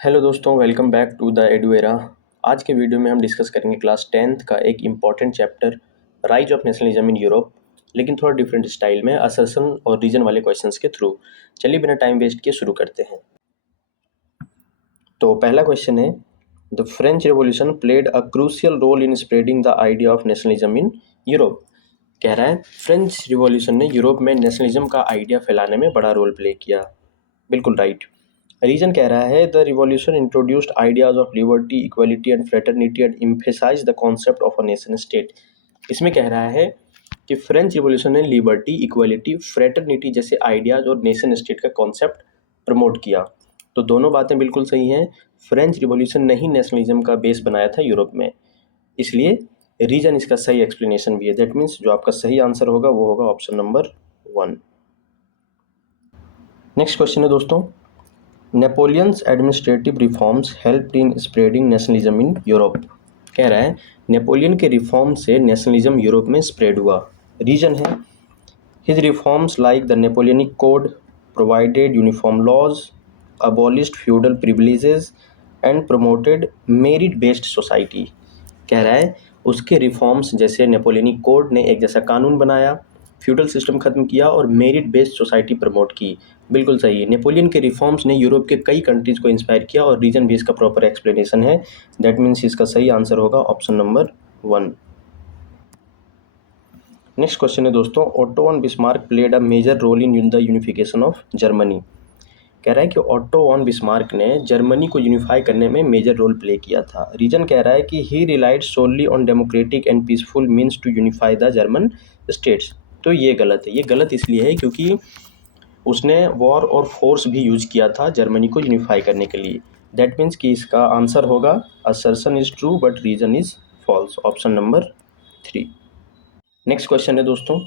Hello दोस्तों, welcome back to the एडुएरा। आज के वीडियो में हम डिस्कस करेंगे क्लास 10th का एक important chapter rise of nationalism in Europe, लेकिन थोड़ा डिफरेंट स्टाइल में असर्शन और रीजन वाले क्वेश्चंस के थ्रू। चलिए बिना टाइम वेस्ट किए शुरू करते हैं। तो पहला क्वेश्चन है, the French revolution played a crucial role in spreading the idea of nationalism in Europe. कह रहा है फ्रेंच रिवॉल्यूशन ने यूरोप में नेशनलिज्म का आइडिया फैलाने में बड़ा रोल प्ले किया। बिल्कुल राइट। रीजन कह रहा है, the revolution introduced ideas of liberty, equality and fraternity and emphasize the concept of a nation state. इसमें कह रहा है कि फ्रेंच रिवॉल्यूशन ने लिबर्टी, इक्वलिटी, फ्रेटर्निटी जैसे आइडियाज और नेशन स्टेट का कॉन्सेप्ट प्रमोट किया। तो दोनों बातें बिल्कुल सही हैं। फ्रेंच रिवॉल्यूशन ने ही नेशनलिज्म का बेस बनाया था यूरोप में, इसलिए रीजन इसका सही एक्सप्लेनेशन भी है। दैट मीन्स जो आपका सही आंसर होगा वो होगा ऑप्शन नंबर 1। नेक्स्ट क्वेश्चन है दोस्तों, Napoleon's administrative reforms helped in spreading nationalism in Europe. कह रहा है नेपोलियन के रिफॉर्म से नेशनलिज्म यूरोप में स्प्रेड हुआ। रीजन है, his reforms like the Napoleonic code provided uniform laws, abolished feudal privileges and promoted merit based society. कह रहा है उसके रिफॉर्म्स जैसे नेपोलियनिक कोड ने एक जैसा कानून बनाया, फ्यूडल सिस्टम खत्म किया और मेरिट बेस्ड सोसाइटी प्रमोट की। बिल्कुल सही है। नेपोलियन के रिफॉर्म्स ने यूरोप के कई कंट्रीज को इंस्पायर किया और रीजन भी इसका प्रॉपर एक्सप्लेनेशन है। दैट मीन्स इसका सही आंसर होगा ऑप्शन नंबर 1। नेक्स्ट क्वेश्चन है दोस्तों, Otto von Bismarck played a major role in the unification of Germany. कह रहा है कि ओटो वन बिस्मार्क ने जर्मनी को यूनिफाई करने में मेजर रोल प्ले किया था। रीजन कह रहा है कि he relied solely on democratic and peaceful means to unify the German states. तो ये गलत है। ये गलत इसलिए है क्योंकि उसने वॉर और फोर्स भी यूज किया था जर्मनी को यूनिफाई करने के लिए। दैट मीन्स कि इसका आंसर होगा assertion is true but reason is false, option number 3। Next question है दोस्तों,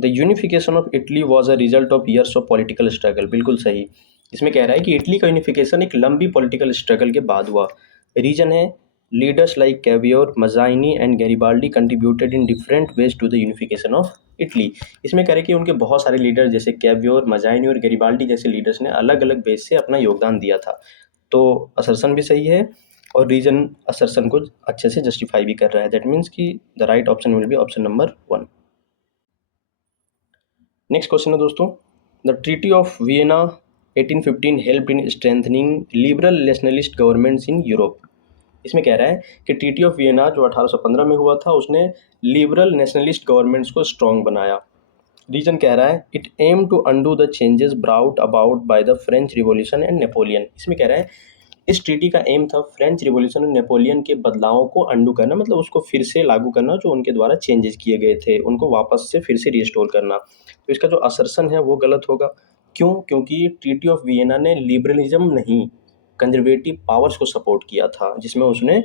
the unification of Italy was a result of years of political struggle. बिल्कुल सही। इसमें कह रहा है कि इटली का यूनिफिकेशन एक लंबी पॉलिटिकल स्ट्रगल के बाद हुआ। रीजन है, leaders like Cavour, Mazzini and Garibaldi contributed in different ways to the unification of Italy. इसमें कह रहे हैं कि उनके बहुत सारे लीडर जैसे कैवियोर, मजाइनी और गैरिबाल्डी जैसे लीडर्स ने अलग अलग बेस से अपना योगदान दिया था। तो असर्शन भी सही है और रीजन असर्शन को अच्छे से जस्टिफाई भी कर रहा है। दैट मीन्स कि the right option will be option number 1। Next question है दोस्तों, the treaty of Vienna 1815 help in strengthening liberal nationalist governments in Europe. इसमें कह रहा है कि ट्रीटी ऑफ वियना जो 1815 में हुआ था उसने लिबरल नेशनलिस्ट गवर्नमेंट्स को स्ट्रॉन्ग बनाया। रीजन कह रहा है, it aim to undo the changes brought about by the French revolution and Napoleon. इसमें कह रहा है इस ट्रीटी का एम था फ्रेंच रिवॉल्यूशन और नेपोलियन के बदलावों को अंडू करना, मतलब उसको फिर से लागू करना, जो उनके द्वारा चेंजेस किए गए थे उनको वापस से फिर से रिस्टोर करना। तो इसका जो असर्शन है वो गलत होगा। क्यों? क्योंकि ट्रीटी ऑफ वियना ने लिबरलिज्म नहीं, कंजर्वेटिव पावर्स को सपोर्ट किया था, जिसमें उसने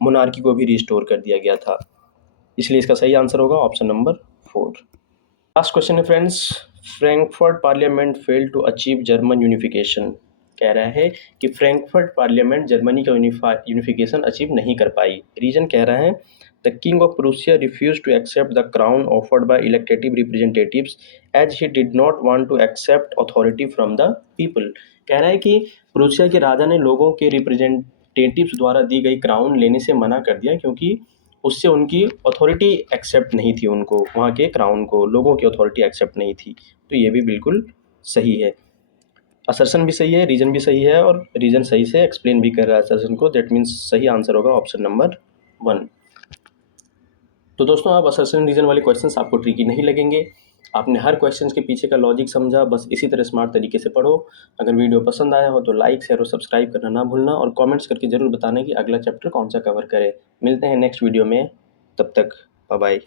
मोनार्की को भी रिस्टोर कर दिया गया था। इसलिए इसका सही आंसर होगा ऑप्शन नंबर 4। लास्ट क्वेश्चन है friends, Frankfurt parliament failed to achieve German unification. कह रहा है कि फ्रैंकफर्ट पार्लियामेंट जर्मनी का यूनिफिकेशन अचीव नहीं कर पाई। रीजन कह रहा है, the king of Prussia refuse to accept the crown offered by elective representatives as he did not want to accept authority from the people. कह रहा है कि प्रूसिया के राजा ने लोगों के रिप्रेजेंटेटिव्स द्वारा दी गई क्राउन लेने से मना कर दिया, क्योंकि उससे उनकी अथॉरिटी एक्सेप्ट नहीं थी, उनको वहाँ के क्राउन को लोगों की अथॉरिटी एक्सेप्ट नहीं थी। तो ये भी बिल्कुल सही है। असर्शन भी सही है, रीजन भी सही है और रीजन सही से एक्सप्लेन भी कर रहा है असर्शन को। दैट मीन्स सही आंसर होगा ऑप्शन नंबर 1। तो दोस्तों आप असर्शन रीजन वाले क्वेश्चंस आपको ट्रिकी नहीं लगेंगे। आपने हर क्वेश्चन के पीछे का लॉजिक समझा। बस इसी तरह स्मार्ट तरीके से पढ़ो। अगर वीडियो पसंद आया हो तो लाइक, शेयर और सब्सक्राइब करना ना भूलना और कमेंट्स करके ज़रूर बताना कि अगला चैप्टर कौन सा कवर करें। मिलते हैं नेक्स्ट वीडियो में, तब तक बाय बाय।